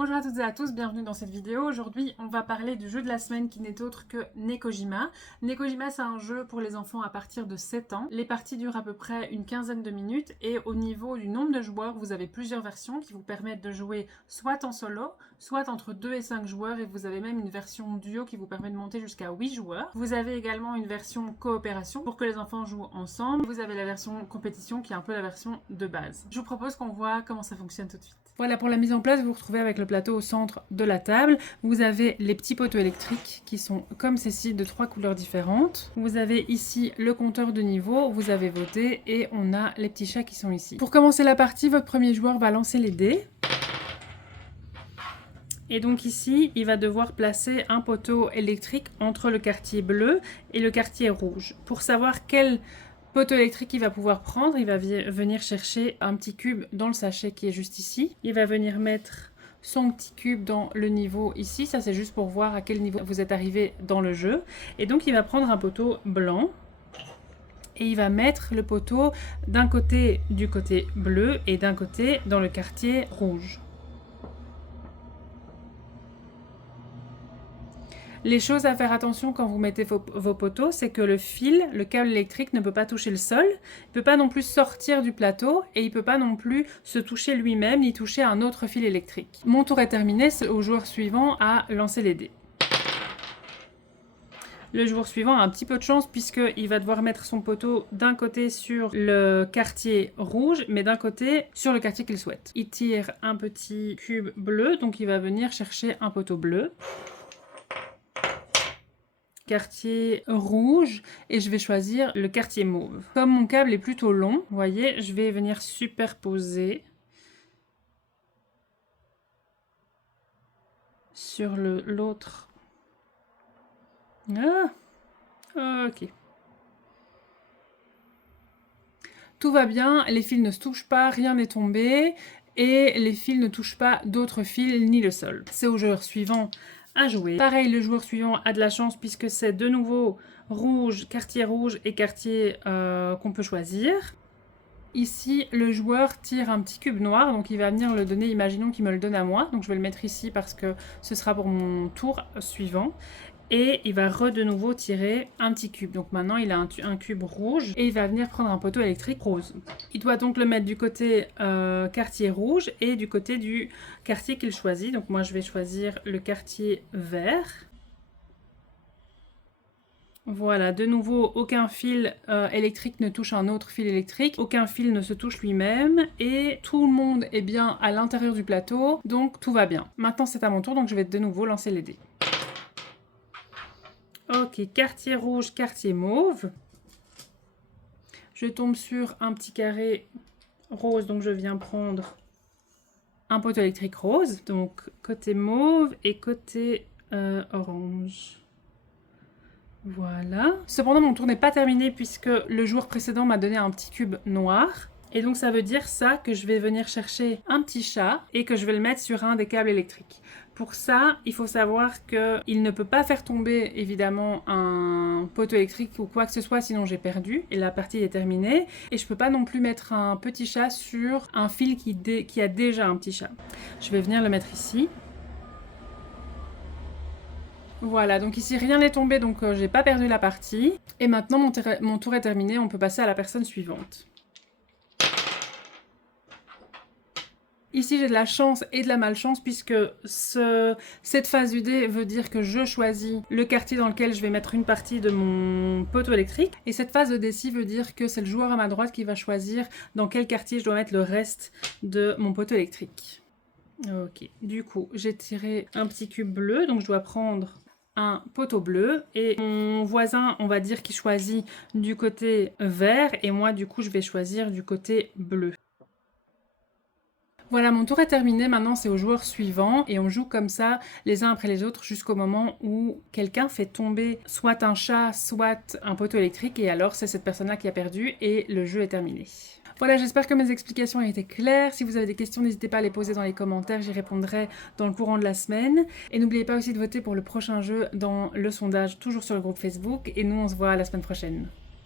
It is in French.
Bonjour à toutes et à tous, bienvenue dans cette vidéo. Aujourd'hui, on va parler du jeu de la semaine qui n'est autre que Nekojima. Nekojima, c'est un jeu pour les enfants à partir de 7 ans. Les parties durent à peu près une quinzaine de minutes et au niveau du nombre de joueurs, vous avez plusieurs versions qui vous permettent de jouer soit en solo, soit entre 2 et 5 joueurs et vous avez même une version duo qui vous permet de monter jusqu'à 8 joueurs. Vous avez également une version coopération pour que les enfants jouent ensemble. Vous avez la version compétition qui est un peu la version de base. Je vous propose qu'on voit comment ça fonctionne tout de suite. Voilà, pour la mise en place, vous vous retrouvez avec le plateau au centre de la table. Vous avez les petits poteaux électriques qui sont comme ceci de 3 couleurs différentes. Vous avez ici le compteur de niveau, vous avez voté et on a les petits chats qui sont ici. Pour commencer la partie, votre premier joueur va lancer les dés. Et donc ici, il va devoir placer un poteau électrique entre le quartier bleu et le quartier rouge. Pour savoir quel poteau électrique il va pouvoir prendre, il va venir chercher un petit cube dans le sachet qui est juste ici. Il va venir mettre son petit cube dans le niveau ici. Ça, c'est juste pour voir à quel niveau vous êtes arrivé dans le jeu. Et donc, il va prendre un poteau blanc. Et il va mettre le poteau d'un côté du côté bleu et d'un côté dans le quartier rouge. Les choses à faire attention quand vous mettez vos poteaux, c'est que le fil, le câble électrique ne peut pas toucher le sol, il ne peut pas non plus sortir du plateau et il ne peut pas non plus se toucher lui-même ni toucher un autre fil électrique. Mon tour est terminé, c'est au joueur suivant à lancer les dés. Le joueur suivant a un petit peu de chance puisqu'il va devoir mettre son poteau d'un côté sur le quartier rouge, mais d'un côté sur le quartier qu'il souhaite. Il tire un petit cube bleu, donc il va venir chercher un poteau bleu. Quartier rouge et je vais choisir le quartier mauve. Comme mon câble est plutôt long, vous voyez, je vais venir superposer sur l'autre. Ah, ok. Tout va bien, les fils ne se touchent pas, rien n'est tombé et les fils ne touchent pas d'autres fils ni le sol. C'est au joueur suivant à jouer. Pareil, le joueur suivant a de la chance puisque c'est de nouveau rouge et quartier qu'on peut choisir. Ici, le joueur tire un petit cube noir, donc il va venir le donner, imaginons qu'il me le donne à moi. Donc je vais le mettre ici parce que ce sera pour mon tour suivant. Et il va de nouveau tirer un petit cube. Donc maintenant, il a un cube rouge et il va venir prendre un poteau électrique rose. Il doit donc le mettre du côté quartier rouge et du côté du quartier qu'il choisit. Donc moi, je vais choisir le quartier vert. Voilà, de nouveau, aucun fil électrique ne touche un autre fil électrique. Aucun fil ne se touche lui-même. Et tout le monde est bien à l'intérieur du plateau. Donc tout va bien. Maintenant, c'est à mon tour. Donc je vais de nouveau lancer les dés. Ok, quartier rouge, quartier mauve. Je tombe sur un petit carré rose, donc je viens prendre un poteau électrique rose. Donc côté mauve et côté orange. Voilà. Cependant, mon tour n'est pas terminé puisque le joueur précédent m'a donné un petit cube noir. Et donc ça veut dire ça que je vais venir chercher un petit chat et que je vais le mettre sur un des câbles électriques. Pour ça, il faut savoir qu'il ne peut pas faire tomber évidemment un poteau électrique ou quoi que ce soit, sinon j'ai perdu et la partie est terminée. Et je ne peux pas non plus mettre un petit chat sur un fil qui a déjà un petit chat. Je vais venir le mettre ici. Voilà, donc ici rien n'est tombé, donc j'ai pas perdu la partie. Et maintenant mon tour est terminé, on peut passer à la personne suivante. Ici, j'ai de la chance et de la malchance puisque cette phase du dé veut dire que je choisis le quartier dans lequel je vais mettre une partie de mon poteau électrique. Et cette phase de dé-ci veut dire que c'est le joueur à ma droite qui va choisir dans quel quartier je dois mettre le reste de mon poteau électrique. Ok, du coup, j'ai tiré un petit cube bleu, donc je dois prendre un poteau bleu et mon voisin, on va dire qu'il choisit du côté vert et moi, du coup, je vais choisir du côté bleu. Voilà, mon tour est terminé, maintenant c'est au joueur suivant et on joue comme ça les uns après les autres jusqu'au moment où quelqu'un fait tomber soit un chat, soit un poteau électrique et alors c'est cette personne-là qui a perdu et le jeu est terminé. Voilà, j'espère que mes explications ont été claires. Si vous avez des questions, n'hésitez pas à les poser dans les commentaires, j'y répondrai dans le courant de la semaine. Et n'oubliez pas aussi de voter pour le prochain jeu dans le sondage, toujours sur le groupe Facebook. Et nous, on se voit la semaine prochaine.